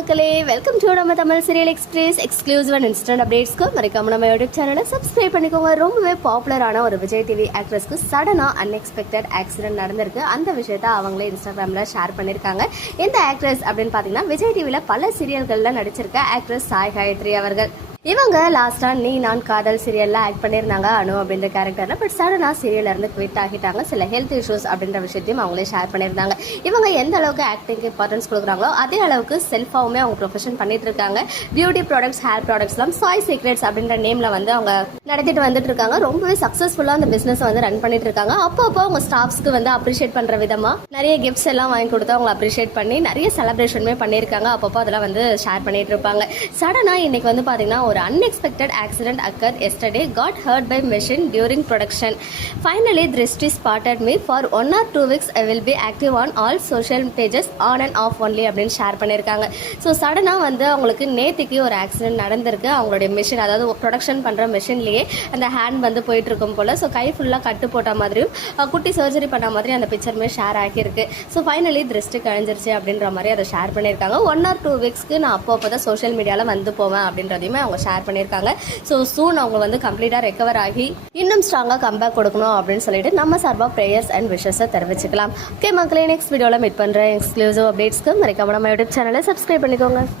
மக்களே welcome to நம்ம Tamil serial express exclusive and instant அப்டேட்ஸ்க்கு மறக்காம நம்ம யூடியூப் சேனலை சப்ஸ்கிரைப் பண்ணிக்கோங்க. ரொம்பவே பாப்புலரான ஒரு விஜய் டிவி ஆக்ட்ரஸ்க்கு சடனாக அன்எக்ஸ்பெக்டட் ஆக்சிடென்ட் நடந்திருக்கு. அந்த விஷயத்த அவங்களே இன்ஸ்டாகிராமில் ஷேர் பண்ணியிருக்காங்க இந்த ஆக்ட்ரஸ் அப்படின்னு பார்த்தீங்கன்னா விஜய் டிவியில் பல சீரியல்களில் நடிச்சிருக்க ஆக்ட்ரஸ் சாய் காயத்ரி அவர்கள். இவங்க லாஸ்டா நீ நான் காதல் சீரியல்ல ஆக்ட் பண்ணியிருந்தாங்க அனு அப்படின்ற கேரக்டர்ல பட் சடனா சீரியல்ல இருந்து குவிட் ஆகிட்டாங்க. சில ஹெல்த் இஷ்யூஸ் அப்படின்ற விஷயத்தையும் அவங்களே ஷேர் பண்ணியிருந்தாங்க. இவங்க எந்த அளவுக்கு ஆக்டிங்க்கு இம்பார்ட்டன்ஸ் கொடுக்குறாங்களோ அதே அளவுக்கு செல்ஃபாவுமே அவங்க ப்ரொஃபஷன் பண்ணிட்டு இருக்காங்க. பியூட்டி ப்ராடக்ட்ஸ் ஹேர் ப்ராடக்ட்ஸ்லாம் சாய் சீக்ரெட்ஸ் அப்படின்ற நேம்ல வந்து அவங்க நடத்திட்டு வந்துட்டு இருக்காங்க. ரொம்பவே சக்ஸஸ்ஃபுல்லாக அந்த பிஸ்னஸ் வந்து ரன் பண்ணிட்டு இருக்காங்க. அப்போ அப்போ அவங்க ஸ்டாஃப்ஸ்க்கு வந்து அப்ரிஷியேட் பண்ற விதமா நிறைய கிஃப்ட்ஸ் எல்லாம் வாங்கி கொடுத்து அவங்க அப்ரிஷியேட் பண்ணி நிறைய செலிப்ரேஷனுமே பண்ணியிருக்காங்க. அப்பப்போ அதெல்லாம் வந்து ஷேர் பண்ணிட்டு இருப்பாங்க. சடனா இன்னைக்கு வந்து பாத்தீங்கன்னா ஒரு unexpected accident occur yesterday got hurt by machine during production finally Drishti spotted me for one or two weeks I will be active on all social pages on and off only அப்படின்னு share பண்ணியிருக்காங்க. So சடனாக வந்து அவங்களுக்கு நேத்திக்கு ஒரு accident நடந்திருக்கு. அவங்களுடைய machine அதாவது ப்ரொடக்ஷன் பண்ணுற மிஷின்லேயே அந்த ஹேண்ட் வந்து போயிட்டு இருக்கும் போல். ஸோ கை ஃபுல்லாக கட்டு போட்ட மாதிரியும் குட்டி சர்ஜரி பண்ண மாதிரி அந்த பிக்சருமே ஷேர் ஆகியிருக்கு. ஸோ ஃபைனலி திருஷ்டி கழிஞ்சிருச்சு அப்படின்ற மாதிரி அதை ஷேர் பண்ணியிருக்காங்க. ஒன் ஆர் டூ வீக்ஸ்க்கு நான் அப்போ அப்போ தான் சோஷியல் மீடியாவில் வந்து போவேன் அப்படின்றதையுமே அவங்க ஷேர் பண்ணியிருக்காங்க ஸோ சூன் அவங்க வந்து கம்ப்ளீட்டாக ரெக்கவர் ஆகி இன்னும் ஸ்ட்ராங்காக கம்பேக் கொடுக்கணும் அப்படின்னு சொல்லிட்டு நம்ம சார்பாக ப்ரேயர்ஸ் அண்ட் விஷஸை தெரிவிச்சுக்கலாம். ஓகே மக்களே நெக்ஸ்ட் வீடியோவில் மீட் பண்ணுறேன் எக்ஸ்க்ளூசிவ் அப்டேட்ஸ்க்கு மறைக்காம நம்ம யூடியூப் சேனலை சப்ஸ்கிரைப் பண்ணிக்கோங்க.